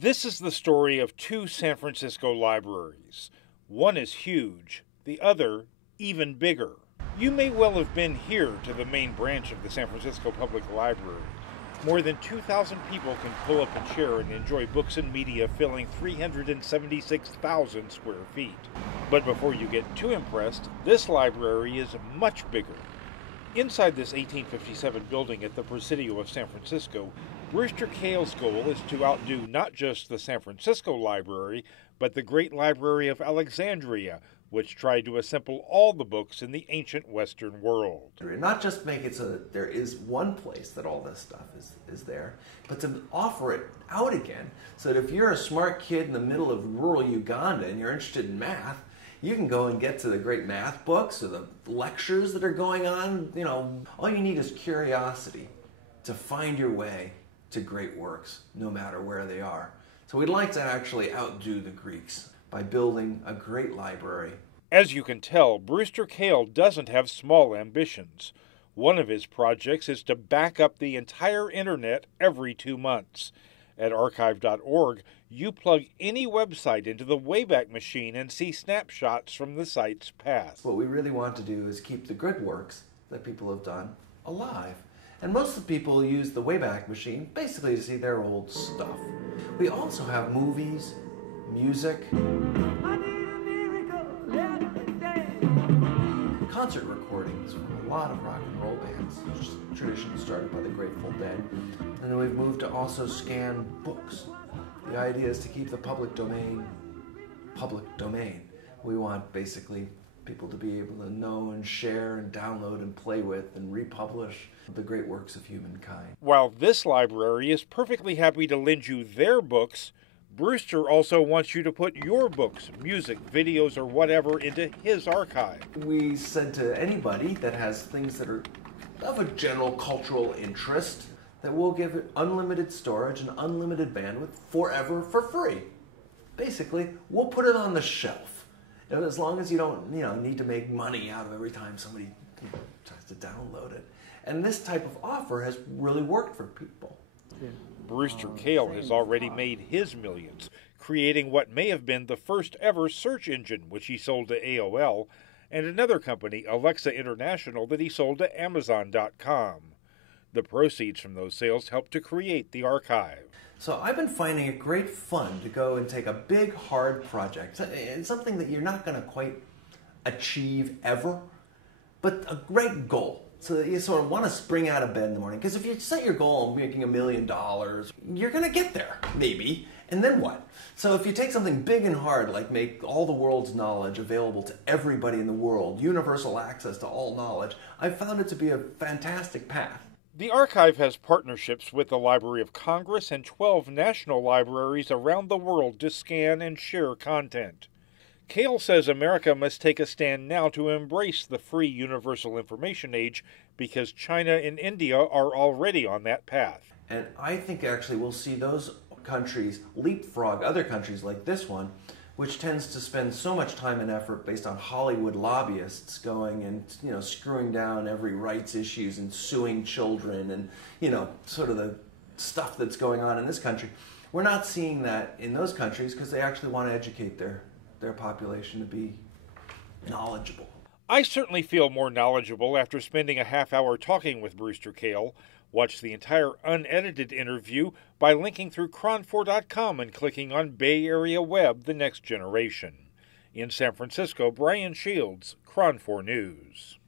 This is the story of two San Francisco libraries. One is huge, the other even bigger. You may well have been here to the main branch of the San Francisco Public Library. More than 2,000 people can pull up a chair and enjoy books and media filling 376,000 square feet. But before you get too impressed, this library is much bigger. Inside this 1857 building at the Presidio of San Francisco, Brewster Kahle's goal is to outdo not just the San Francisco Library, but the Great Library of Alexandria, which tried to assemble all the books in the ancient Western world. Not just make it so that there is one place that all this stuff is there, but to offer it out again, so that if you're a smart kid in the middle of rural Uganda and you're interested in math, you can go and get to the great math books or the lectures that are going on. You know, all you need is curiosity to find your way to great works, no matter where they are. So we'd like to actually outdo the Greeks by building a great library. As you can tell, Brewster Kahle doesn't have small ambitions. One of his projects is to back up the entire internet every 2 months. At archive.org, you plug any website into the Wayback Machine and see snapshots from the site's past. What we really want to do is keep the good works that people have done alive. And most of the people use the Wayback Machine basically to see their old stuff. We also have movies, music, concert recordings from a lot of rock and roll bands, which is a tradition started by the Grateful Dead. And then we've moved to also scan books. The idea is to keep the public domain public domain. We want basically people to be able to know and share and download and play with and republish the great works of humankind. While this library is perfectly happy to lend you their books, Brewster also wants you to put your books, music, videos, or whatever into his archive. We said to anybody that has things that are of a general cultural interest that we'll give it unlimited storage and unlimited bandwidth forever for free. Basically, we'll put it on the shelf. And as long as you don't need to make money out of every time somebody tries to download it. And this type of offer has really worked for people. Brewster Kahle has already made his millions, creating what may have been the first ever search engine, which he sold to AOL, and another company, Alexa International, that he sold to Amazon.com. The proceeds from those sales helped to create the archive. So I've been finding it great fun to go and take a big, hard project. It's something that you're not going to quite achieve ever, but a great goal. So that you sort of want to spring out of bed in the morning. Because if you set your goal of making $1 million, you're going to get there, maybe. And then what? So if you take something big and hard, like make all the world's knowledge available to everybody in the world, universal access to all knowledge, I've found it to be a fantastic path. The archive has partnerships with the Library of Congress and 12 national libraries around the world to scan and share content. Kahle says America must take a stand now to embrace the free universal information age because China and India are already on that path. And I think actually we'll see those countries leapfrog other countries like this one, which tends to spend so much time and effort based on Hollywood lobbyists going and screwing down every rights issues and suing children and sort of the stuff that's going on in this country. We're not seeing that in those countries because they actually want to educate their population to be knowledgeable. I certainly feel more knowledgeable after spending a half hour talking with Brewster Kahle. Watch the entire unedited interview by linking through KRON4.com and clicking on Bay Area Web, the next generation. In San Francisco, Brian Shields, KRON4 News.